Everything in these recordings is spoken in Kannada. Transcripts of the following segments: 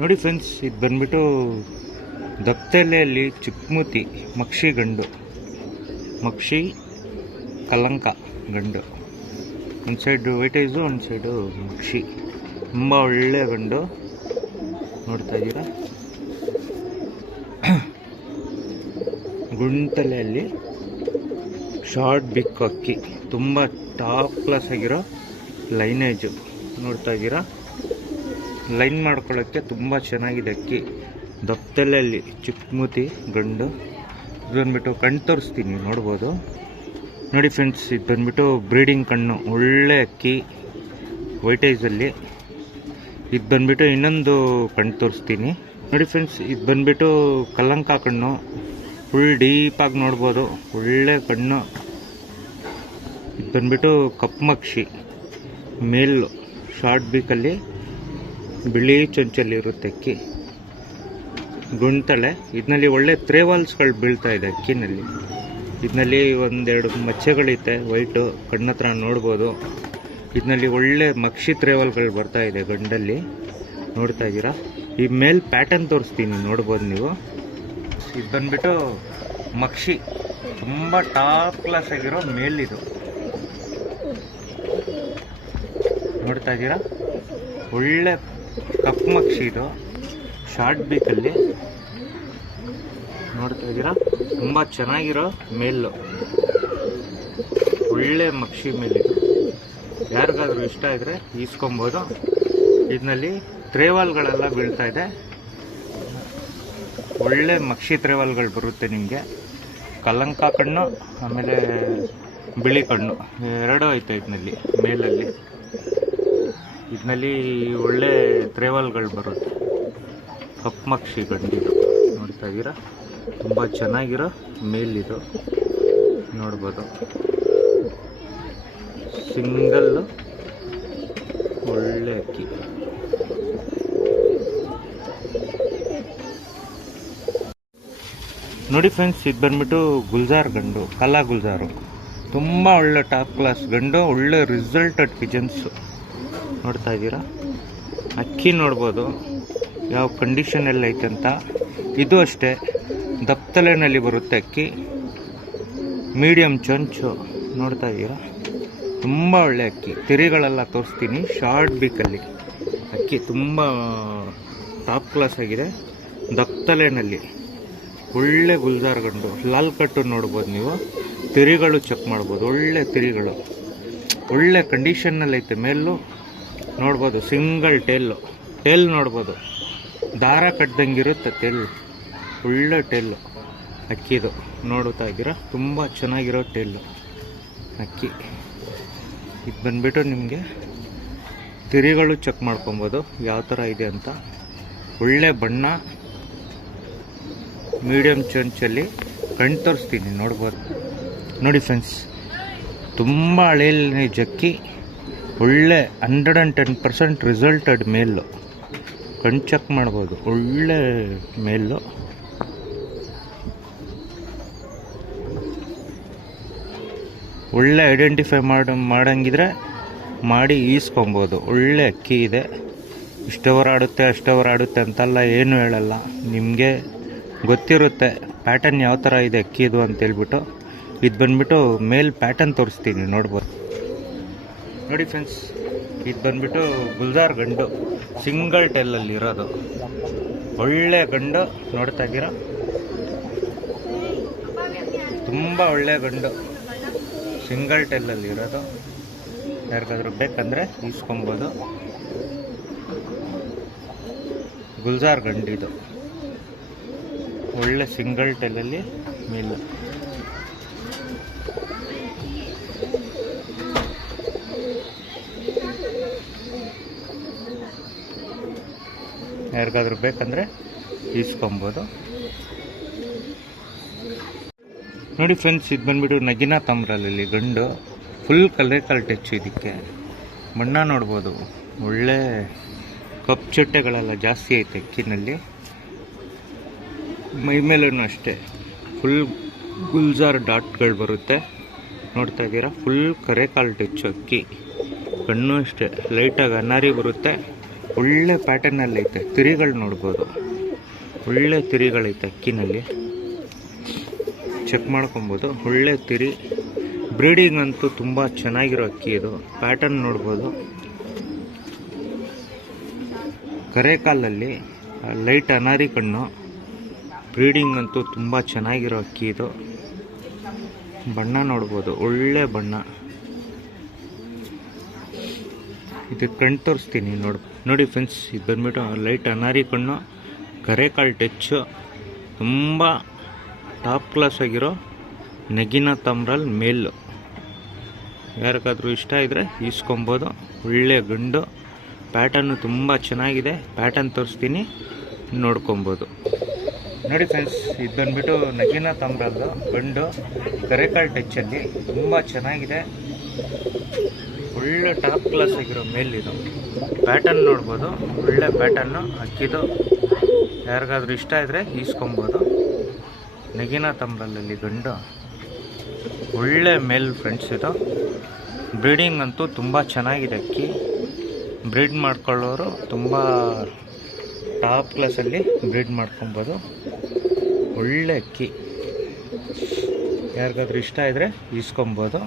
ನೋಡಿ ಫ್ರೆಂಡ್ಸ್, ಇದು ಬಂದ್ಬಿಟ್ಟು ದಪ್ತಲೆಯಲ್ಲಿ ಚಿಕ್ಕಮೂತಿ ಮಕ್ಷಿ ಗಂಡು, ಮಕ್ಷಿ ಕಲಂಕ ಗಂಡು. ಒಂದು ಸೈಡು ವೈಟೈಸು, ಒಂದು ಸೈಡು ಮಕ್ಷಿ. ತುಂಬ ಒಳ್ಳೆಯ ಗಂಡು ನೋಡ್ತಾ ಇದ್ದೀರಾ. ಗುಂಟಲೆಯಲ್ಲಿ ಶಾರ್ಟ್ ಬಿಕ್ ಅಕ್ಕಿ, ತುಂಬ ಟಾಪ್ ಕ್ಲಾಸ್ ಆಗಿರೋ ಲೈನೇಜು ನೋಡ್ತಾ ಇದ್ದೀರಾ. ಲೈನ್ ಮಾಡ್ಕೊಳ್ಳೋಕ್ಕೆ ತುಂಬ ಚೆನ್ನಾಗಿದೆ ಅಕ್ಕಿ. ದಪ್ತಲೆಯಲ್ಲಿ ಚಿಕ್ಕಮೂತಿ ಗಂಡು. ಇದು ಬಂದ್ಬಿಟ್ಟು ಕಣ್ಣು ತೋರಿಸ್ತೀನಿ, ನೋಡ್ಬೋದು. ನೋಡಿ ಫ್ರೆಂಡ್ಸ್, ಇದು ಬಂದ್ಬಿಟ್ಟು ಬ್ರೀಡಿಂಗ್ ಕಣ್ಣು, ಒಳ್ಳೆ ಅಕ್ಕಿ ವೈಟೈಸಲ್ಲಿ. ಇದು ಬಂದ್ಬಿಟ್ಟು ಇನ್ನೊಂದು ಕಣ್ಣು ತೋರಿಸ್ತೀನಿ. ನೋಡಿ ಫ್ರೆಂಡ್ಸ್, ಇದು ಬಂದ್ಬಿಟ್ಟು ಕಲಂಕ ಕಣ್ಣು, ಫುಲ್ ಡೀಪಾಗಿ ನೋಡ್ಬೋದು, ಒಳ್ಳೆ ಕಣ್ಣು. ಇದು ಬಂದ್ಬಿಟ್ಟು ಕಪ್ಪು ಮಕ್ಷಿ ಮೇಲು, ಶಾರ್ಟ್ ಬೀಕಲ್ಲಿ ಬಿಳಿ ಚೊಂಚಲ್ಲಿ ಇರುತ್ತೆ ಅಕ್ಕಿ. ಗುಂಟಲೆ, ಇದರಲ್ಲಿ ಒಳ್ಳೆ ತ್ರೇವಾಲ್ಸ್ಗಳು ಬೀಳ್ತಾ ಇದೆ ಅಕ್ಕಿನಲ್ಲಿ. ಇದರಲ್ಲಿ ಒಂದೆರಡು ಮಚ್ಚೆಗಳಿದೆ ವೈಟು, ಕಣ್ಣತ್ರ ನೋಡ್ಬೋದು. ಇದರಲ್ಲಿ ಒಳ್ಳೆ ಮಕ್ಷಿ ತ್ರೇವಾಲ್ಗಳು ಬರ್ತಾ ಇದೆ ಗಂಡಲ್ಲಿ, ನೋಡ್ತಾ ಇದ್ದೀರಾ. ಈ ಮೇಲ್ ಪ್ಯಾಟರ್ನ್ ತೋರಿಸ್ತೀನಿ, ನೋಡ್ಬೋದು ನೀವು. ಇದು ಬಂದ್ಬಿಟ್ಟು ಮಕ್ಷಿ, ತುಂಬ ಟಾಪ್ ಕ್ಲಾಸ್ ಆಗಿರೋ ಮೇಲಿದು, ನೋಡ್ತಾ ಇದ್ದೀರಾ. ಒಳ್ಳೆ ಕಪ್ಪು ಮಕ್ಷಿ ಇದು, ಶಾರ್ಟ್ ಬೀಕಲ್ಲಿ ನೋಡ್ತಾ ಇದ್ದೀರಾ. ತುಂಬ ಚೆನ್ನಾಗಿರೋ ಮೇಲು, ಒಳ್ಳೆ ಮಕ್ಷಿ ಮೇಲಿದು. ಯಾರಿಗಾದ್ರೂ ಇಷ್ಟ ಇದ್ರೆ ಈಸ್ಕೊಬೋದು. ಇದರಲ್ಲಿ ತ್ರೇವಾಲ್ಗಳೆಲ್ಲ ಬೀಳ್ತಾ ಇದೆ, ಒಳ್ಳೆ ಮಕ್ಷಿ ತ್ರೇವಾಲ್ಗಳು ಬರುತ್ತೆ ನಿಮಗೆ. ಕಲಂಕ ಕಣ್ಣು ಆಮೇಲೆ ಬಿಳಿ ಕಣ್ಣು ಎರಡೂ ಐತೆ ಇದರಲ್ಲಿ ಮೇಲಲ್ಲಿ. ಇದರಲ್ಲಿ ಒಳ್ಳೆ ತ್ರೇವಾಲ್ಗಳು ಬರುತ್ತೆ. ಕಪ್ಪು ಮಕ್ಷಿ ಗಂಡಿದು ನೋಡ್ತಾ ಇದ್ದೀರಾ. ತುಂಬ ಚೆನ್ನಾಗಿರೋ ಮೇಲಿದು, ನೋಡ್ಬೋದು. ಸಿಂಗಲ್ಲು ಒಳ್ಳೆ ಅಕ್ಕಿ. ನೋಡಿ ಫ್ರೆಂಡ್ಸ್, ಇದು ಬಂದ್ಬಿಟ್ಟು ಗುಲ್ಜಾರ್ ಗಂಡು, ಕಲಾ ಗುಲ್ಜಾರು. ತುಂಬ ಒಳ್ಳೆ ಟಾಪ್ ಕ್ಲಾಸ್ ಗಂಡು, ಒಳ್ಳೆ ರಿಸಲ್ಟೆಡ್ ಪಿಜನ್ಸು ನೋಡ್ತಾ ಇದ್ದೀರಾ. ಅಕ್ಕಿ ನೋಡ್ಬೋದು ಯಾವ ಕಂಡೀಷನಲ್ಲಿ ಐತೆ ಅಂತ. ಇದು ಅಷ್ಟೇ ದಪ್ತಲೆನಲ್ಲಿ ಬರುತ್ತೆ ಅಕ್ಕಿ, ಮೀಡಿಯಮ್ ಚೊಂಚು ನೋಡ್ತಾ ಇದ್ದೀರಾ. ತುಂಬ ಒಳ್ಳೆ ಅಕ್ಕಿ. ತಿರಿಗಳೆಲ್ಲ ತೋರಿಸ್ತೀನಿ. ಶಾರ್ಟ್ ಬೀಕಲ್ಲಿ ಅಕ್ಕಿ ತುಂಬ ಟಾಪ್ ಕ್ಲಾಸ್ ಆಗಿದೆ. ದಪ್ತಲೆನಲ್ಲಿ ಒಳ್ಳೆ ಗುಲ್ಜಾರ್ ಗಂಡು, ಲಾಲ್ ಕಟ್ಟು ನೋಡ್ಬೋದು ನೀವು. ತಿರಿಗಳು ಚೆಕ್ ಮಾಡ್ಬೋದು, ಒಳ್ಳೆ ತಿರಿಗಳು, ಒಳ್ಳೆ ಕಂಡೀಷನ್ನಲ್ಲಿ ಐತೆ. ಮೇಲೂ ನೋಡ್ಬೋದು, ಸಿಂಗಲ್ ಟೇಲ್ ನೋಡ್ಬೋದು, ದಾರ ಕಟ್ದಂಗಿರುತ್ತೆ ಟೇಲ್, ಒಳ್ಳೆ ಟೇಲು ಅಕ್ಕಿದು ನೋಡ್ತಾ ಇದ್ದೀರಾ. ತುಂಬ ಚೆನ್ನಾಗಿರೋ ಟೇಲು ಅಕ್ಕಿ. ಇದು ಬಂದ್ಬಿಟ್ಟು ನಿಮಗೆ ತಿರಿಗಳು ಚೆಕ್ ಮಾಡ್ಕೊಬೋದು ಯಾವ ಥರ ಇದೆ ಅಂತ. ಒಳ್ಳೆ ಬಣ್ಣ, ಮೀಡಿಯಮ್ ಚೊಂಚಲ್ಲಿ. ಕಣ್ಣು ತೋರಿಸ್ತೀನಿ, ನೋಡ್ಬೋದು. ನೋಡಿ ಫ್ರೆಂಡ್ಸ್, ತುಂಬ ಹಳೆಯಲ್ಲಿ ಜಕ್ಕಿ, ಒಳ್ಳೆ 110% ರಿಸಲ್ಟೆಡ್ ಮೇಲು. ಕಣ್ಣು ಚೆಕ್ ಮಾಡ್ಬೋದು, ಒಳ್ಳೆ ಮೇಲು. ಒಳ್ಳೆ ಐಡೆಂಟಿಫೈ ಮಾಡಂಗಿದ್ರೆ ಮಾಡಿ ಈಸ್ಕೊಬೋದು. ಒಳ್ಳೆ ಅಕ್ಕಿ ಇದೆ. ಇಷ್ಟವರ್ ಆಡುತ್ತೆ ಅಷ್ಟವರ್ ಆಡುತ್ತೆ ಅಂತೆಲ್ಲ ಏನು ಹೇಳಲ್ಲ, ನಿಮಗೆ ಗೊತ್ತಿರುತ್ತೆ ಪ್ಯಾಟರ್ನ್ ಯಾವ ಥರ ಇದೆ ಅಕ್ಕಿದು ಅಂತೇಳ್ಬಿಟ್ಟು. ಇದು ಬಂದ್ಬಿಟ್ಟು ಮೇಲ್ ಪ್ಯಾಟರ್ನ್ ತೋರಿಸ್ತೀನಿ, ನೋಡ್ಬೋದು. ನೋಡಿ ಫ್ರೆಂಡ್ಸ್, ಇದು ಬಂದ್ಬಿಟ್ಟು ಗುಲ್ಜಾರ್ ಗಂಡು, ಸಿಂಗಲ್ ಟೆಲ್ಲಲ್ಲಿ ಇರೋದು, ಒಳ್ಳೆ ಗಂಡು ನೋಡ್ತಾ ಇದ್ದೀರಾ. ತುಂಬ ಒಳ್ಳೆ ಗಂಡು, ಸಿಂಗಲ್ ಟೆಲ್ಲಲ್ಲಿ ಇರೋದು. ಯಾರಿಗಾದ್ರೂ ಬೇಕಂದರೆ ಈಸ್ಕೊಬೋದು. ಗುಲ್ಜಾರ್ ಗಂಡಿದು, ಒಳ್ಳೆ ಸಿಂಗಲ್ ಟೆಲ್ಲಲ್ಲಿ ಮೇಲು. ಯಾರಿಗಾದ್ರೂ ಬೇಕಂದರೆ ಈಸ್ಕೊಬೋದು. ನೋಡಿ ಫ್ರೆಂಡ್ಸ್, ಇದು ಬಂದ್ಬಿಟ್ಟು ನಗಿನಾ ತಾಮ್ರಲ್ಲಿ ಗಂಡು, ಫುಲ್ ಕಲರ್ ಟಚ್. ಇದಕ್ಕೆ ಬಣ್ಣ ನೋಡ್ಬೋದು, ಒಳ್ಳೆ ಕಪ್ ಚಟ್ಟೆಗಳೆಲ್ಲ ಜಾಸ್ತಿ ಐತೆ ಅಕ್ಕಿನಲ್ಲಿ. ಮೈ ಮೇಲೂ ಅಷ್ಟೇ ಫುಲ್ ಗುಲ್ಜಾರ್ ಡಾಟ್ಗಳು ಬರುತ್ತೆ, ನೋಡ್ತಾ ಇದ್ದೀರಾ. ಫುಲ್ ಕರೆಕಾಲ್ ಟಚ್ ಅಕ್ಕಿ. ಕಣ್ಣು ಅಷ್ಟೇ ಲೈಟಾಗಿ ಅನಾರಿ ಬರುತ್ತೆ, ಒಳ್ಳೆ ಪ್ಯಾಟರ್ನಲ್ಲಿ ಐತೆ. ತಿರಿಗಳು ನೋಡ್ಬೋದು, ಒಳ್ಳೆ ತಿರಿಗಳೈತೆ ಅಕ್ಕಿನಲ್ಲಿ, ಚೆಕ್ ಮಾಡ್ಕೊಬೋದು. ಒಳ್ಳೆ ತಿರಿ, ಬ್ರೀಡಿಂಗ್ ಅಂತೂ ತುಂಬ ಚೆನ್ನಾಗಿರೋ ಅಕ್ಕಿ ಇದು. ಪ್ಯಾಟರ್ನ್ ನೋಡ್ಬೋದು, ಕರೆಕಾಲಲ್ಲಿ ಲೈಟ್ ಅನಾರಿ ಕಣ್ಣು. ಬ್ರೀಡಿಂಗ್ ಅಂತೂ ತುಂಬ ಚೆನ್ನಾಗಿರೋ ಅಕ್ಕಿ ಇದು. ಬಣ್ಣ ನೋಡ್ಬೋದು, ಒಳ್ಳೆ ಬಣ್ಣ. ಇದು ಕಣ್ಣು ತೋರಿಸ್ತೀನಿ ನೋಡಿ ಫ್ರೆಂಡ್ಸ್. ಇದು ಬಂದ್ಬಿಟ್ಟು ಲೈಟ್ ಅನಾರಿ ಕಣ್ಣು, ಕರೆಕಾಲ್ ಟಚ್ಚು, ತುಂಬ ಟಾಪ್ ಕ್ಲಾಸ್ ಆಗಿರೋ ನಗಿನ ತಮ್ರಲ್ ಮೇಲು. ಯಾರಿಗಾದ್ರೂ ಇಷ್ಟ ಇದ್ದರೆ ಈಸ್ಕೊಬೋದು. ಒಳ್ಳೆ ಗಂಡು, ಪ್ಯಾಟರ್ನು ತುಂಬ ಚೆನ್ನಾಗಿದೆ. ಪ್ಯಾಟರ್ನ್ ತೋರಿಸ್ತೀನಿ, ನೋಡ್ಕೊಬೋದು. ನೋಡಿ ಫ್ರೆಂಡ್ಸ್, ಇದು ಬಂದ್ಬಿಟ್ಟು ನಗಿನ ತಮ್ರಲ್ಲು ಗಂಡು, ಕರೆಕಾಲ್ ಟಚ್ಚಲ್ಲಿ ತುಂಬ ಚೆನ್ನಾಗಿದೆ. ಒಳ್ಳೆ ಟಾಪ್ ಕ್ಲಾಸ್ ಆಗಿರೋ ಮೇಲಿದು. ಪ್ಯಾಟರ್ನ್ ನೋಡ್ಬೋದು, ಒಳ್ಳೆ ಪ್ಯಾಟರ್ನು ಅಕ್ಕಿದು. ಯಾರಿಗಾದ್ರೂ ಇಷ್ಟ ಇದ್ದರೆ ಈಸ್ಕೊಬೋದು. ನಗಿನ ತಮ್ರಲ್ಲಲ್ಲಿ ಗಂಡು, ಒಳ್ಳೆ ಮೇಲ್ ಫ್ರೆಂಡ್ಸ್ ಇದು. ಬ್ರೀಡಿಂಗ್ ಅಂತೂ ತುಂಬ ಚೆನ್ನಾಗಿದೆ ಅಕ್ಕಿ. ಬ್ರೀಡ್ ಮಾಡ್ಕೊಳ್ಳೋರು ತುಂಬ ಟಾಪ್ ಕ್ಲಾಸಲ್ಲಿ ಬ್ರೀಡ್ ಮಾಡ್ಕೊಬೋದು. ಒಳ್ಳೆ ಅಕ್ಕಿ, ಯಾರಿಗಾದ್ರೂ ಇಷ್ಟ ಇದ್ದರೆ ಈಸ್ಕೊಬೋದು.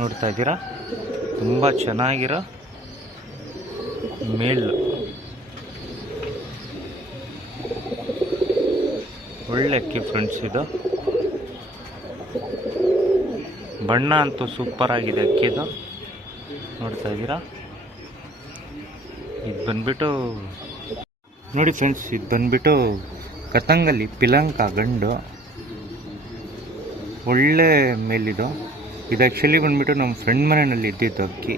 ನೋಡ್ತಾ ಇದ್ದೀರಾ, ತುಂಬ ಚೆನ್ನಾಗಿರೋ ಮೇಲ್. ಒಳ್ಳೆ ಅಕ್ಕಿ ಫ್ರೆಂಡ್ಸ್ ಇದು. ಬಣ್ಣ ಅಂತೂ ಸೂಪರ್ ಆಗಿದೆ ಅಕ್ಕಿದು. ನೋಡ್ತಾ ಇದ್ದೀರಾ, ಇದು ಬಂದ್ಬಿಟ್ಟು ನೋಡಿ ಫ್ರೆಂಡ್ಸ್, ಇದು ಬಂದ್ಬಿಟ್ಟು ಕತಂಗಲ್ಲಿ ಪಿಲಂಕ ಗಂಡು, ಒಳ್ಳೆ ಮೇಲಿದು. ಇದು ಆ್ಯಕ್ಚುಲಿ ಬಂದ್ಬಿಟ್ಟು ನಮ್ಮ ಫ್ರೆಂಡ್ ಮನೆಯಲ್ಲಿ ಇದ್ದಿದ್ದು ಅಕ್ಕಿ.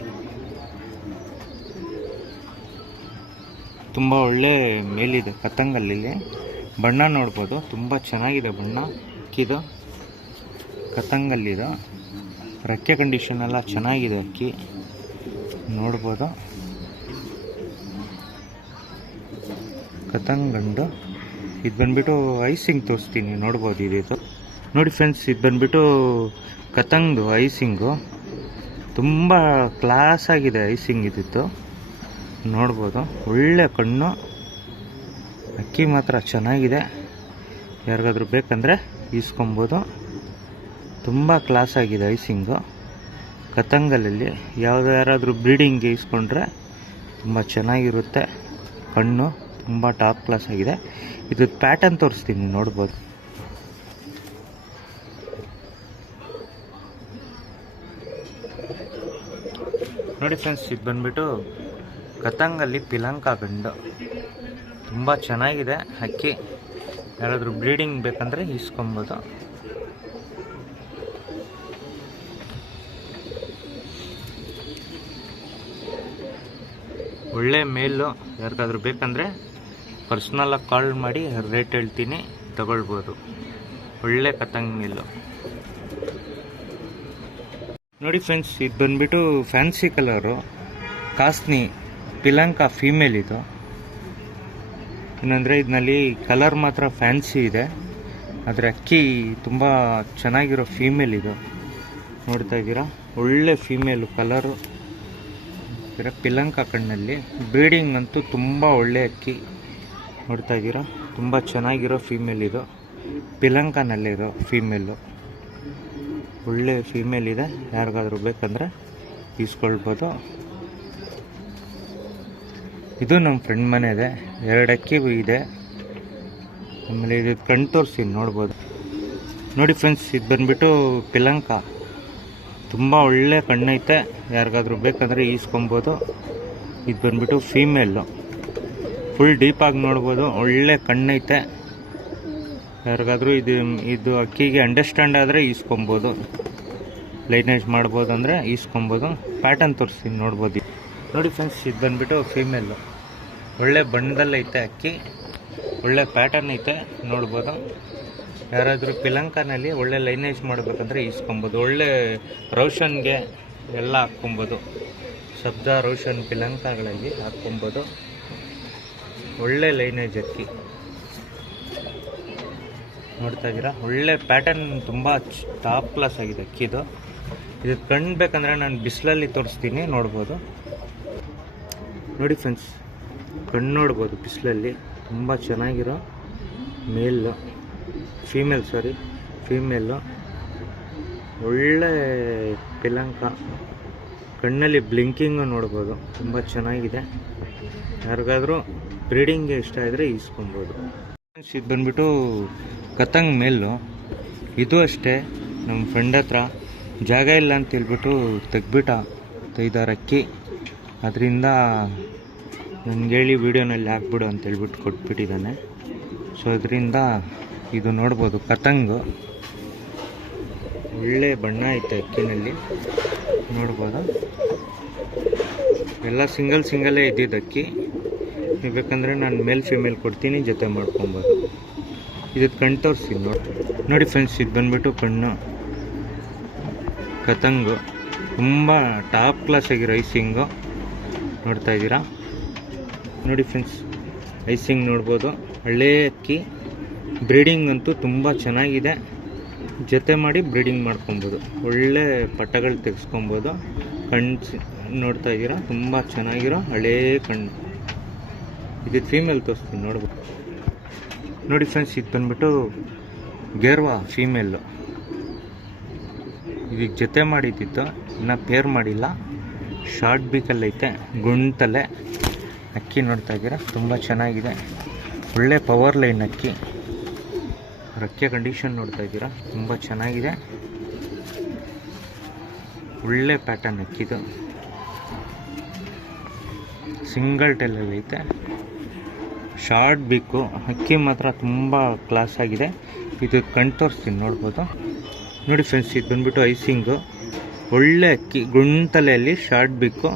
ತುಂಬ ಒಳ್ಳೆ ಮೇಲಿದೆ ಕತಂಗಲ್ಲಿ. ಬಣ್ಣ ನೋಡ್ಬೋದು, ತುಂಬ ಚೆನ್ನಾಗಿದೆ ಬಣ್ಣ ಅಕ್ಕಿದು. ಕತಂಗಲ್ಲಿದು ರೆಕ್ಕೆ ಕಂಡೀಷನ್ ಎಲ್ಲ ಚೆನ್ನಾಗಿದೆ ಅಕ್ಕಿ, ನೋಡ್ಬೋದು. ಕತಂಗಂಡು. ಇದು ಬಂದ್ಬಿಟ್ಟು ಐಸಿಂಗ್ ತೋರಿಸ್ತೀನಿ, ನೋಡ್ಬೋದು. ಇದು ನೋಡಿ ಫ್ರೆಂಡ್ಸ್, ಇದು ಬಂದ್ಬಿಟ್ಟು ಕತಂಗ್ದು ಐಸಿಂಗು. ತುಂಬ ಕ್ಲಾಸ್ ಆಗಿದೆ ಐಸಿಂಗ್ ಇದ್ದಿತ್ತು, ನೋಡ್ಬೋದು. ಒಳ್ಳೆ ಕಣ್ಣು, ಅಕ್ಕಿ ಮಾತ್ರ ಚೆನ್ನಾಗಿದೆ. ಯಾರಿಗಾದ್ರೂ ಬೇಕಂದರೆ ಈಸ್ಕೊಬೋದು. ತುಂಬ ಕ್ಲಾಸ್ ಆಗಿದೆ ಐಸಿಂಗು ಕತಂಗಲಲ್ಲಿ. ಯಾರಾದರೂ ಬ್ರೀಡಿಂಗ್ಗೆ ಈಸ್ಕೊಂಡ್ರೆ ತುಂಬ ಚೆನ್ನಾಗಿರುತ್ತೆ. ಕಣ್ಣು ತುಂಬ ಟಾಪ್ ಕ್ಲಾಸ್ ಆಗಿದೆ. ಇದು ಪ್ಯಾಟರ್ನ್ ತೋರಿಸ್ತೀನಿ, ನೋಡ್ಬೋದು. ನೋಡಿ ಫ್ರೆಂಡ್ಸ್, ಇದು ಬಂದ್ಬಿಟ್ಟು ಕತಂಗಲ್ಲಿ ಪಿಲಂಕ ಗಂಡು. ತುಂಬ ಚೆನ್ನಾಗಿದೆ ಅಕ್ಕಿ. ಯಾರಾದರೂ ಬ್ರೀಡಿಂಗ್ ಬೇಕಂದರೆ ಈಸ್ಕೊಬೋದು. ಒಳ್ಳೆ ಮೇಲು. ಯಾರಿಗಾದ್ರೂ ಬೇಕಂದರೆ ಪರ್ಸ್ನಲಾಗಿ ಕಾಲ್ ಮಾಡಿ ರೇಟ್ ಹೇಳ್ತೀನಿ, ತಗೊಳ್ಬೋದು. ಒಳ್ಳೆ ಕತಂಗ್ ಮೇಲು. ನೋಡಿ ಫ್ರೆಂಡ್ಸ್, ಇದು ಬಂದ್ಬಿಟ್ಟು ಫ್ಯಾನ್ಸಿ ಕಲರು ಕಾಸ್ನಿ ಪಿಲಂಕ ಫೀಮೇಲ್ ಇದು. ಏನಂದರೆ ಇದರಲ್ಲಿ ಕಲರ್ ಮಾತ್ರ ಫ್ಯಾನ್ಸಿ ಇದೆ, ಆದರೆ ಅಕ್ಕಿ ತುಂಬ ಚೆನ್ನಾಗಿರೋ ಫೀಮೇಲ್ ಇದು. ನೋಡ್ತಾ ಇದ್ದೀರಾ, ಒಳ್ಳೆ ಫೀಮೇಲು ಕಲರು. ಪಿಲಂಕ ಕಣ್ಣಲ್ಲಿ ಬ್ರೀಡಿಂಗ್ ಅಂತೂ ತುಂಬ ಒಳ್ಳೆ ಅಕ್ಕಿ. ನೋಡ್ತಾ ಇದ್ದೀರಾ, ತುಂಬ ಚೆನ್ನಾಗಿರೋ ಫೀಮೇಲ್ ಇದು. ಪಿಲಂಕನಲ್ಲಿರೋ ಫೀಮೇಲು, ಒಳ್ಳೆ ಫೀಮೇಲ್ ಇದೆ. ಯಾರಿಗಾದ್ರೂ ಬೇಕಂದರೆ ಈಸ್ಕೊಳ್ಬೋದು. ಇದು ನಮ್ಮ ಫ್ರೆಂಡ್ ಮನೆ ಇದೆ, 2 ಅಕ್ಕಿ ಇದೆ. ಆಮೇಲೆ ಇದು ಕಣ್ಣು ತೋರಿಸಿ ನೋಡ್ಬೋದು. ನೋಡಿ ಫ್ರೆಂಡ್ಸ್, ಇದು ಬಂದ್ಬಿಟ್ಟು ಪಿಲಂಕ. ತುಂಬ ಒಳ್ಳೆ ಕಣ್ಣೈತೆ. ಯಾರಿಗಾದ್ರೂ ಬೇಕಂದರೆ ಈಸ್ಕೊಬೋದು. ಇದು ಬಂದ್ಬಿಟ್ಟು ಫೀಮೇಲು, ಫುಲ್ ಡೀಪಾಗಿ ನೋಡ್ಬೋದು. ಒಳ್ಳೆ ಕಣ್ಣೈತೆ. ಯಾರಿಗಾದ್ರೂ ಇದು ಅಕ್ಕಿಗೆ ಅಂಡರ್ಸ್ಟ್ಯಾಂಡ್ ಆದರೆ ಈಸ್ಕೊಬೋದು. ಲೈನೇಜ್ ಮಾಡ್ಬೋದು ಅಂದರೆ ಈಸ್ಕೊಬೋದು. ಪ್ಯಾಟರ್ನ್ ತೋರಿಸ್ತೀನಿ, ನೋಡ್ಬೋದು. ನೋಡಿ ಫ್ರೆಂಡ್ಸ್, ಇದು ಬಂದ್ಬಿಟ್ಟು ಫೀಮೇಲು. ಒಳ್ಳೆ ಬಣ್ಣದಲ್ಲೈತೆ ಅಕ್ಕಿ, ಒಳ್ಳೆ ಪ್ಯಾಟರ್ನ್ ಐತೆ, ನೋಡ್ಬೋದು. ಯಾರಾದರೂ ಪಿಲಂಕನಲ್ಲಿ ಒಳ್ಳೆ ಲೈನೇಜ್ ಮಾಡಬೇಕಂದ್ರೆ ಈಸ್ಕೊಬೋದು. ಒಳ್ಳೆ ರೋಷನ್ಗೆ ಎಲ್ಲ ಹಾಕ್ಕೊಬೋದು. ಸಬ್ಜಾ ರೋಷನ್ ಪಿಲಂಕಗಳಲ್ಲಿ ಹಾಕ್ಕೊಬೋದು. ಒಳ್ಳೆ ಲೈನೇಜ್ ಅಕ್ಕಿ. ನೋಡ್ತಾ ಇದ್ದೀರಾ, ಒಳ್ಳೆ ಪ್ಯಾಟರ್ನ್, ತುಂಬ ಟಾಪ್ ಕ್ಲಾಸ್ ಆಗಿದೆ ಅಕ್ಕಿದು. ಇದು ಕಣ್ಣು ಬೇಕಂದರೆ ನಾನು ಬಿಸಿಲಲ್ಲಿ ತೋರಿಸ್ತೀನಿ, ನೋಡ್ಬೋದು. ನೋಡಿ ಫ್ರೆಂಡ್ಸ್, ಕಣ್ಣು ನೋಡ್ಬೋದು ಬಿಸಿಲಲ್ಲಿ. ತುಂಬ ಚೆನ್ನಾಗಿರೋ ಫೀಮೇಲು ಒಳ್ಳೆ ಪಿಲಂಕ. ಕಣ್ಣಲ್ಲಿ ಬ್ಲಿಂಕಿಂಗು ನೋಡ್ಬೋದು, ತುಂಬ ಚೆನ್ನಾಗಿದೆ. ಯಾರಿಗಾದರೂ ಬ್ರೀಡಿಂಗ್ಗೆ ಇಷ್ಟ ಆದರೆ ಈಸ್ಕೊಬೋದು. ಇದು ಬಂದ್ಬಿಟ್ಟು ಕತಂಗ್ ಮೇಲು. ಇದು ಅಷ್ಟೇ, ನಮ್ಮ ಫ್ರೆಂಡ್ ಹತ್ರ ಜಾಗ ಇಲ್ಲ ಅಂತ ಹೇಳ್ಬಿಟ್ಟು ತೆಗ್ದಾರ ಅಕ್ಕಿ. ಅದರಿಂದ ನನಗೆ ಹೇಳಿ ವೀಡಿಯೋನಲ್ಲಿ ಹಾಕ್ಬಿಡು ಅಂತ ಹೇಳ್ಬಿಟ್ಟು ಕೊಟ್ಬಿಟ್ಟಿದ್ದಾನೆ. ಸೊ ಇದರಿಂದ ಇದು ನೋಡ್ಬೋದು, ಕತಂಗು ಒಳ್ಳೆ ಬಣ್ಣ ಐತೆ ಅಕ್ಕಿನಲ್ಲಿ, ನೋಡ್ಬೋದು. ಎಲ್ಲ ಸಿಂಗಲ್ಲೇ ಇದ್ದಿದ್ದು ಅಕ್ಕಿ. ನೀವು ಬೇಕಂದರೆ ನಾನು ಮೇಲ್ ಫೀಮೇಲ್ ಕೊಡ್ತೀನಿ, ಜೊತೆ ಮಾಡ್ಕೊಬೋದು. ಇದಕ್ಕೆ ಕಣ್ಣು ತೋರಿಸ್ತೀನಿ ನೋಡಿ ಫ್ರೆಂಡ್ಸ್. ಇದು ಬಂದ್ಬಿಟ್ಟು ಕಣ್ಣು ಕತಂಗು, ತುಂಬ ಟಾಪ್ ಕ್ಲಾಸ್ ಆಗಿರೋ ಐಸಿಂಗು ನೋಡ್ತಾ ಇದ್ದೀರಾ. ನೋಡಿ ಫ್ರೆಂಡ್ಸ್, ಐಸಿಂಗ್ ನೋಡ್ಬೋದು. ಹಳ್ಳೆ ಅಕ್ಕಿ. ಬ್ರೀಡಿಂಗ್ ಅಂತೂ ತುಂಬ ಚೆನ್ನಾಗಿದೆ. ಜೊತೆ ಮಾಡಿ ಬ್ರೀಡಿಂಗ್ ಮಾಡ್ಕೊಬೋದು. ಒಳ್ಳೆ ಪಟ್ಟಗಳು ತೆಗೆಸ್ಕೊಬೋದು. ಕಣ್ಣು ನೋಡ್ತಾ ಇದ್ದೀರಾ, ತುಂಬ ಚೆನ್ನಾಗಿರೋ ಹಳೇ ಕಣ್ಣು. ಇದು ಫೀಮೇಲ್ ತೋರಿಸ್ತೀನಿ, ನೋಡ್ಬೋದು. ನೋಡಿ ಫ್ರೆಂಡ್ಸ್, ಇದು ಬಂದ್ಬಿಟ್ಟು ಗೇರ್ವಾ ಫೀಮೇಲು. ಇದಕ್ಕೆ ಜೊತೆ ಮಾಡಿದ್ದಿತ್ತು, ಇನ್ನೂ ಪೇರ್ ಮಾಡಿಲ್ಲ. ಶಾರ್ಟ್ ಬೀಕಲ್ಲೈತೆ, ಗುಂಟಲೆ ಅಕ್ಕಿ ನೋಡ್ತಾ ಇದ್ದೀರಾ, ತುಂಬ ಚೆನ್ನಾಗಿದೆ. ಒಳ್ಳೆ ಪವರ್ ಲೈನ್ ಅಕ್ಕಿ. ರೆಕ್ಕೆ ಕಂಡೀಷನ್ ನೋಡ್ತಾ ಇದ್ದೀರಾ, ತುಂಬ ಚೆನ್ನಾಗಿದೆ. ಒಳ್ಳೆ ಪ್ಯಾಟರ್ನ್ ಅಕ್ಕಿದು. ಸಿಂಗಲ್ ಟೆಲ್ಲಲ್ಲಿ ಐತೆ, ಶಾರ್ಟ್ ಬೀಕು. ಅಕ್ಕಿ ಮಾತ್ರ ತುಂಬ ಕ್ಲಾಸ್ ಆಗಿದೆ. ಇದು ಕಣ್ಣು ತೋರಿಸ್ತೀನಿ, ನೋಡ್ಬೋದು. ನೋಡಿ ಫ್ರೆಂಡ್ಸ್, ಇದು ಬಂದ್ಬಿಟ್ಟು ಐಸಿಂಗು. ಒಳ್ಳೆ ಅಕ್ಕಿ, ಗುಂಟಲೆಯಲ್ಲಿ ಶಾರ್ಟ್ ಬೀಕು.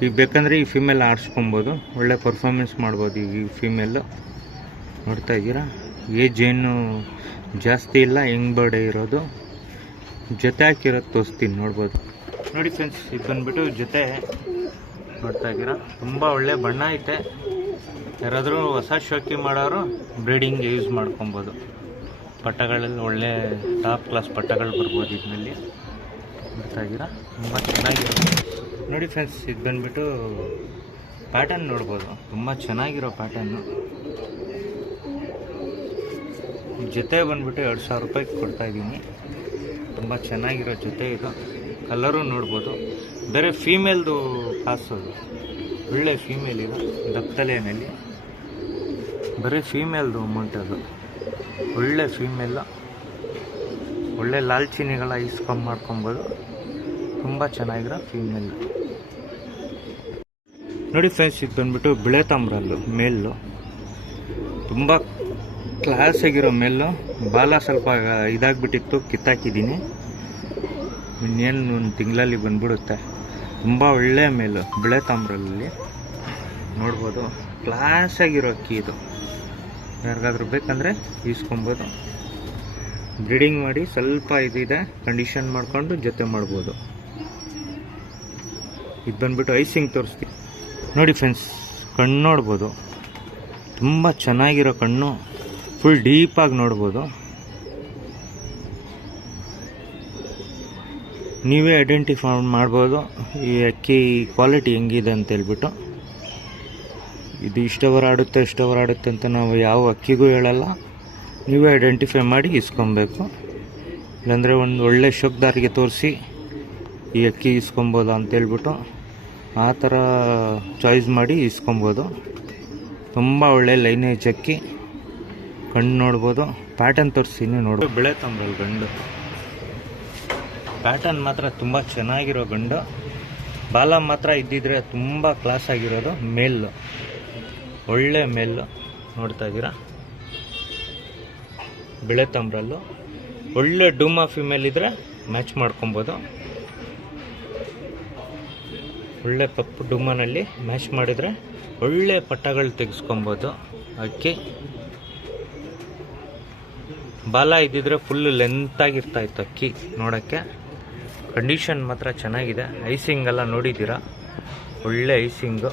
ಈಗ ಬೇಕಂದರೆ ಈ ಫೀಮೇಲ್ ಆರಿಸ್ಕೊಬೋದು, ಒಳ್ಳೆ ಪರ್ಫಾರ್ಮೆನ್ಸ್ ಮಾಡ್ಬೋದು ಈ ಫೀಮೇಲು. ನೋಡ್ತಾ ಇದ್ದೀರಾ, ಏಜ್ ಏನು ಜಾಸ್ತಿ ಇಲ್ಲ, ಯಂಗ್ ಬರ್ಡೇ ಇರೋದು. ಜೊತೆ ಹಾಕಿರೋದು ತೋರಿಸ್ತೀನಿ, ನೋಡ್ಬೋದು. ನೋಡಿ ಫ್ರೆಂಡ್ಸ್, ಇದು ಬಂದ್ಬಿಟ್ಟು ಜೊತೆ ನೋಡ್ತಾ ಇದ್ದೀರಾ, ತುಂಬ ಒಳ್ಳೆ ಬಣ್ಣ ಐತೆ. ಯಾರಾದರೂ ಹೊಸ ಶೋಕಿ ಮಾಡೋರು ಬ್ರೀಡಿಂಗ್ಗೆ ಯೂಸ್ ಮಾಡ್ಕೊಬೋದು. ಪಟ್ಟಗಳಲ್ಲಿ ಒಳ್ಳೆ ಟಾಪ್ ಕ್ಲಾಸ್ ಪಟ್ಟಗಳು ಬರ್ಬೋದು ಇದರಲ್ಲಿ. ನೋಡ್ತಾ ಇದ್ದೀರಾ, ತುಂಬ ಚೆನ್ನಾಗಿರೋ. ನೋಡಿ ಫ್ರೆಂಡ್ಸ್, ಇದು ಬಂದ್ಬಿಟ್ಟು ಪ್ಯಾಟರ್ನ್ ನೋಡ್ಬೋದು, ತುಂಬ ಚೆನ್ನಾಗಿರೋ ಪ್ಯಾಟರ್ನು. ಜೊತೆ ಬಂದ್ಬಿಟ್ಟು 2,000 ರೂಪಾಯಿಗೆ ಕೊಡ್ತಾಯಿದ್ದೀನಿ. ತುಂಬ ಚೆನ್ನಾಗಿರೋ ಜೊತೆ ಇದು. ಕಲರು ನೋಡ್ಬೋದು. ಬೇರೆ ಫೀಮೇಲ್ದು ಕಾಸು, ಒಳ್ಳೆ ಫೀಮೇಲ್ ಇದು. ದಪ್ಪತಲೆಯಲ್ಲಿ ಬರೀ ಫೀಮೇಲ್ದು ಅಮೌಂಟ್ ಅದು. ಒಳ್ಳೆ ಫೀಮೇಲು, ಒಳ್ಳೆ ಲಾಲ್ಚಿನಿಗಳ ಮಾಡ್ಕೊಬೋದು. ತುಂಬ ಚೆನ್ನಾಗಿರೋ ಫೀಮೇಲ್. ನೋಡಿ ಫ್ರೆಂಡ್ಸ್, ಇದು ಬಂದ್ಬಿಟ್ಟು ಬಿಳೆ ತಾಮ್ರಲ್ಲು ಮೇಲು. ತುಂಬ ಕ್ಲಾಸ್ ಆಗಿರೋ ಮೇಲು. ಬಾಲ ಸ್ವಲ್ಪ ಇದಾಗ್ಬಿಟ್ಟಿತ್ತು, ಕಿತ್ತಾಕಿದ್ದೀನಿ. ಇನ್ನೇನು ಒಂದು ತಿಂಗಳಲ್ಲಿ ಬಂದ್ಬಿಡುತ್ತೆ. ತುಂಬ ಒಳ್ಳೆ ಮೇಲು, ಬಿಳೆ ತಾಮ್ರಲ್ಲಿ ನೋಡ್ಬೋದು. ಕ್ಲಾಸ್ ಆಗಿರೋ ಅಕ್ಕಿ ಇದು. ಯಾರಿಗಾದ್ರೂ ಬೇಕಂದರೆ ಈಸ್ಕೊಬೋದು. ಬ್ರೀಡಿಂಗ್ ಮಾಡಿ ಸ್ವಲ್ಪ ಇದಿದೆ, ಕಂಡೀಷನ್ ಮಾಡಿಕೊಂಡು ಜೊತೆ ಮಾಡ್ಬೋದು. ಇದು ಬಂದ್ಬಿಟ್ಟು ಐಸಿಂಗ್ ತೋರಿಸ್ತೀವಿ. ನೋಡಿ ಫ್ರೆಂಡ್ಸ್, ಕಣ್ಣು ನೋಡ್ಬೋದು, ತುಂಬ ಚೆನ್ನಾಗಿರೋ ಕಣ್ಣು. ಫುಲ್ ಡೀಪಾಗಿ ನೋಡ್ಬೋದು. ನೀವೇ ಐಡೆಂಟಿಫೈ ಮಾಡ್ಬೋದು ಈ ಅಕ್ಕಿ ಕ್ವಾಲಿಟಿ ಹೆಂಗಿದೆ ಅಂತ ಹೇಳ್ಬಿಟ್ಟು. ಇದು ಇಷ್ಟು ಅವರ್ ಆಡುತ್ತೆ ಅಂತ ನಾವು ಯಾವ ಅಕ್ಕಿಗೂ ಹೇಳಲ್ಲ. ನೀವೇ ಐಡೆಂಟಿಫೈ ಮಾಡಿ ಇಸ್ಕೊಬೇಕು. ಇಲ್ಲಾಂದರೆ ಒಂದು ಒಳ್ಳೆ ಶೋಕ್ದಾರಿಗೆ ತೋರಿಸಿ ಈ ಅಕ್ಕಿ ಇಸ್ಕೊಬೋದು ಅಂತೇಳ್ಬಿಟ್ಟು ಆ ಥರ ಚಾಯ್ಸ್ ಮಾಡಿ ಇಸ್ಕೊಬೋದು. ತುಂಬ ಒಳ್ಳೆ ಲೈನೇಜ್ ಅಕ್ಕಿ. ಕಣ್ಣು ನೋಡ್ಬೋದು. ಪ್ಯಾಟರ್ನ್ ತೋರಿಸ್ತೀನಿ, ನೋಡ್ಬೋದು. ಬಿಳೆ ತಾಮ್ರಲ್ ಗಂಡು. ಪ್ಯಾಟರ್ನ್ ಮಾತ್ರ ತುಂಬ ಚೆನ್ನಾಗಿರೋ ಗಂಡು. ಬಾಲ ಮಾತ್ರ ಇದ್ದಿದ್ರೆ ತುಂಬ ಕ್ಲಾಸ್ ಆಗಿರೋದು. ಮೇಲು, ಒಳ್ಳೆ ಮೇಲು ನೋಡ್ತಾ ಇದ್ದೀರಾ. ಬಿಳೆ ತಾಮ್ರಲ್ಲು. ಒಳ್ಳೆ ಡೂಮಾ ಫಿಮೇಲ್ ಇದ್ದರೆ ಮ್ಯಾಚ್ ಮಾಡ್ಕೊಬೋದು. ಒಳ್ಳೆ ಪಪ್ಪು ಡೂಮಾನಲ್ಲಿ ಮ್ಯಾಚ್ ಮಾಡಿದರೆ ಒಳ್ಳೆ ಪಟ್ಟಗಳು ತೆಗೆಸ್ಕೊಬೋದು. ಅಕ್ಕಿ ಬಾಲ ಇದ್ದಿದ್ರೆ ಫುಲ್ ಲೆಂತಾಗಿರ್ತಾಯಿತ್ತು ಅಕ್ಕಿ ನೋಡೋಕ್ಕೆ. ಕಂಡೀಷನ್ ಮಾತ್ರ ಚೆನ್ನಾಗಿದೆ. ಐಸಿಂಗ್ ಎಲ್ಲ ನೋಡಿದ್ದೀರಾ, ಒಳ್ಳೆ ಐಸಿಂಗು.